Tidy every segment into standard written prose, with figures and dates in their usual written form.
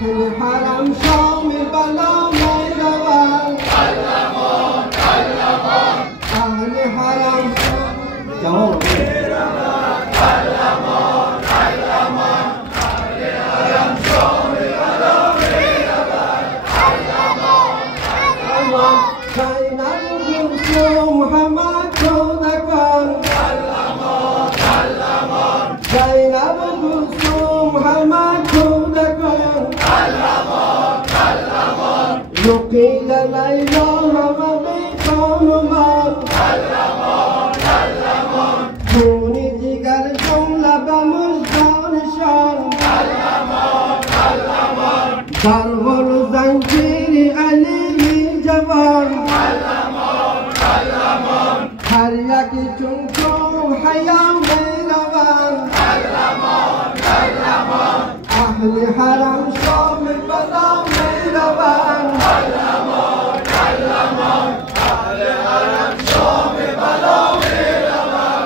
اهل حرم شام بلا میروان اهل حرم جواب محمد کودکان زینب گوسو محمد کودکان رقیل لیلا همه بیخانمان خونی جگر جمله به مژگانشان سرول و زنجیر علی جوان هر یکی چون تو حیا میروان اهل حرم شام بلا میروان اهل حرم شام بلا میروان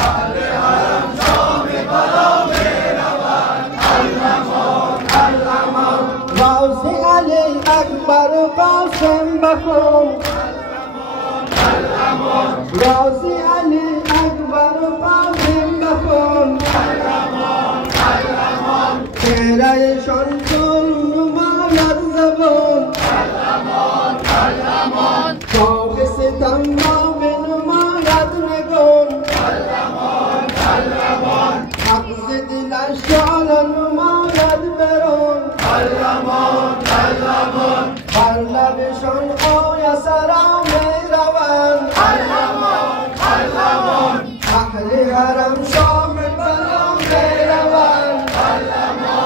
اهل حرم شام بلا میروان غوث علی اکبر قاسم بخون غوث علی اکبر قاسم بخون چهرهشان چون نماید زبان شاخ ستم را بنماید نگون حق ز دلش جان نماید